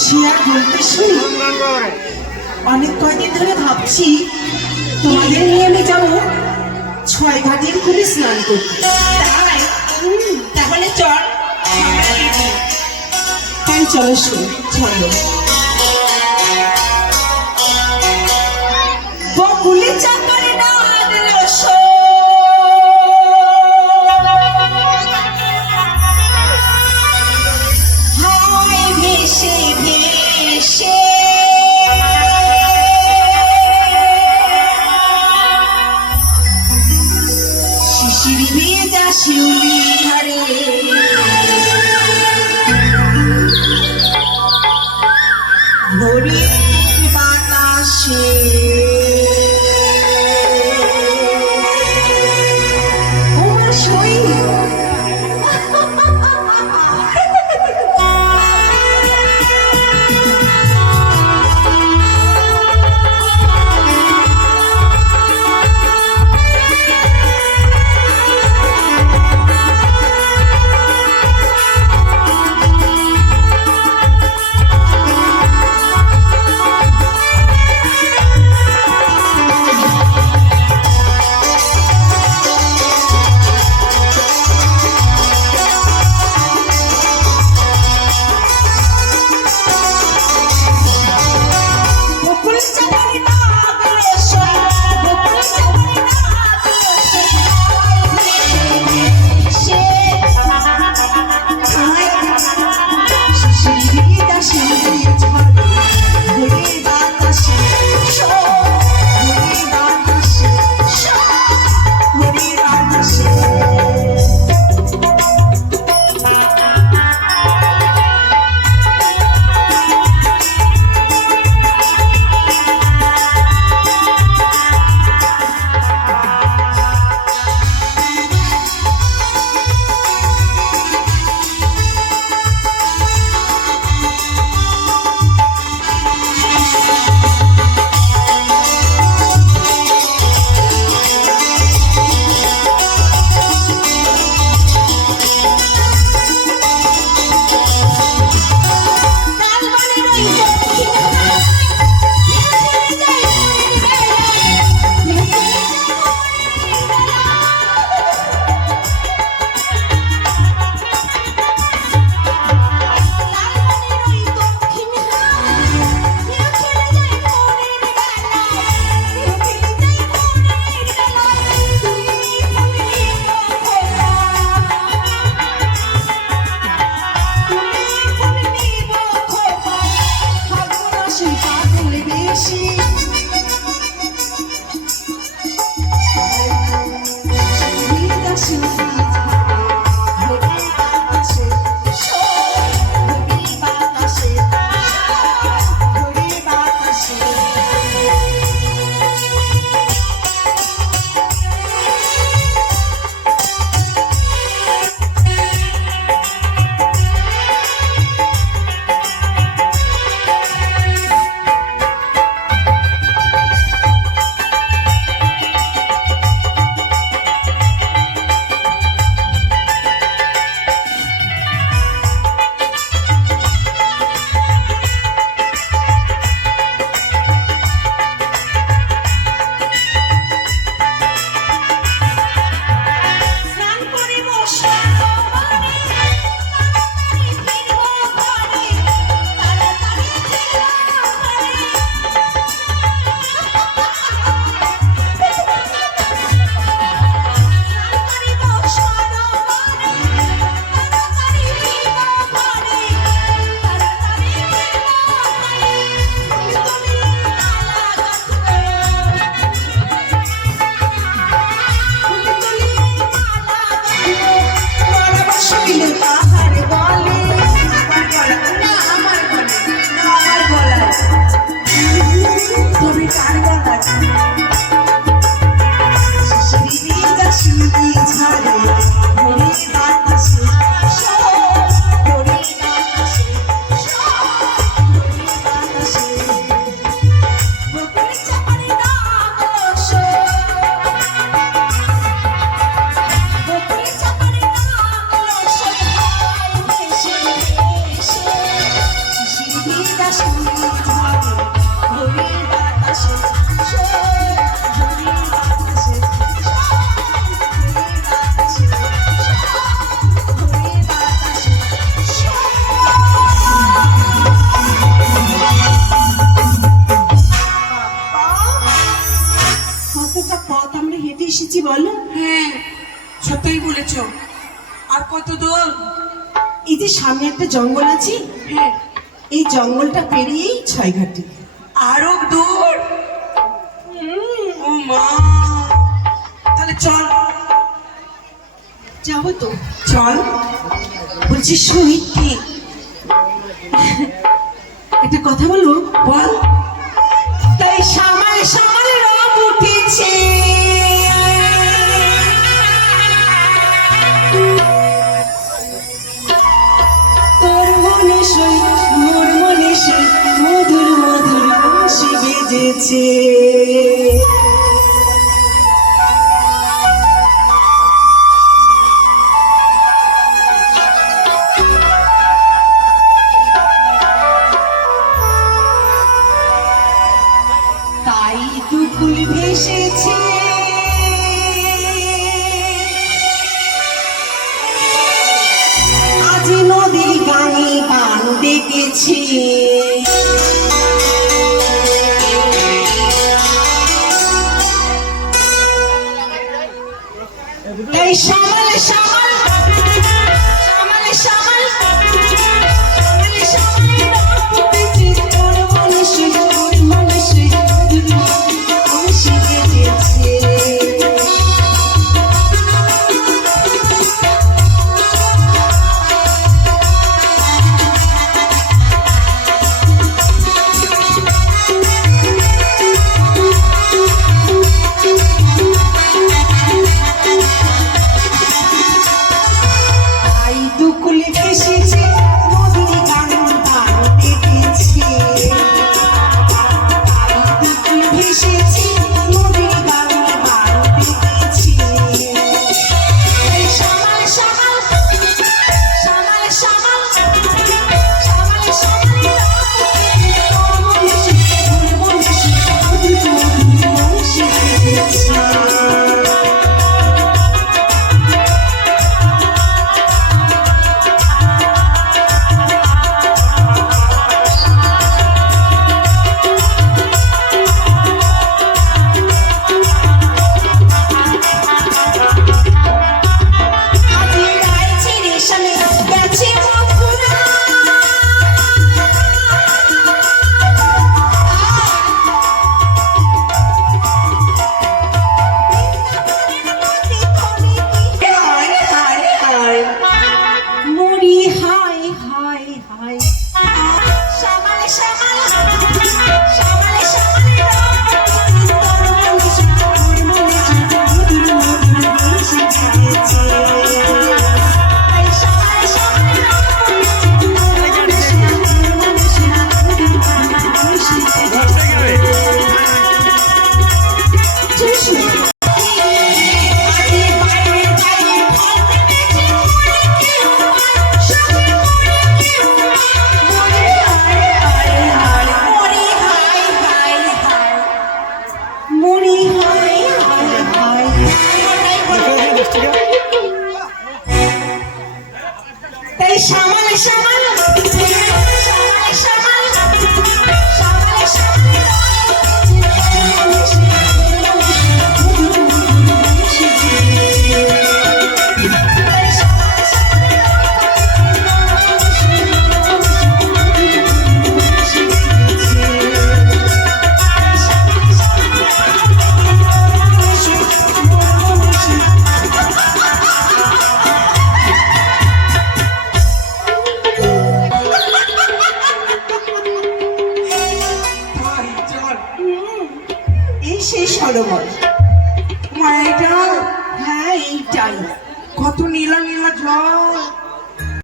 সে আর বলতে শুনি অনেক কয়দিন ধরে ভাবছি তোমাদের নিয়ে আমি যাবো 6 ঘাটের খুলে স্নান করতে। তাই তাহলে চল তাই চলো শুনি চলো। বকুলি চাকরি না দিল হায় ভেসে ভেসে শিশির ভেজা শিউলি ধারে ভোরের বাতাসে সত্যই বলেছো। আর কত দূর? এই যে সামনে একটা জঙ্গল আছে, হ্যাঁ। এই জঙ্গলটা পেরিয়েই ছয়ঘাটি। আরো দূর? ও মা, তাহলে চল। যাবো তো। চল। বলছি শুই, কি? একটা কথা বলবো? বল। তাই সামাল সামাল রব উঠেছে, তোর মনে সই মোর মনে সই মধুর মধুর বাঁশি বেজেছে। তাই দুকুল ভেসেছে, আজ নদীর গানে গান ডেকেছি, তাই সামাল সামাল সামাল সামাল সামাল সামাল রব উঠেছে, তোর মনে সই তোর মনে সই মধুর মধুর বাঁশি বেজেছে। তাই দুকুল ভেসেছে, নদীর গান গান ডেকেছে, তাই দুকুল ভেসেছে, নদীর গান গান ডেকেছে। তাই সামাল সামাল সামাল সামাল সামাল সামাল তোর মনে সই তোর মনে সই মধুর মধুর বাঁশি বেজেছে। আজি গাইছে রেশমে গেছে মথুরা, হায় হায় হায়। মরি হাই হাই হাই। শ্যামল শ্যামল শ্যামল শ্যামল তোর মনে সই তোর মনে সই মধুর মধুর বাঁশি বেজেছে। তাই সামাল সামাল রব উঠেছে, তোর মনে সই তোর মনে সই মধুর মধুর বাঁশি বেজেছে। চল শুনি। আজি বাইরে বাইরে ফল পেয়েছে মরে মরি হাই হাই হাই। তাই সামাল সামাল সামাল সামাল সামাল সামাল ভাই চল। এই সেই সরোবর। মা, এইটা হ্যাঁ এইটাই। কত নীলা নীলা জল।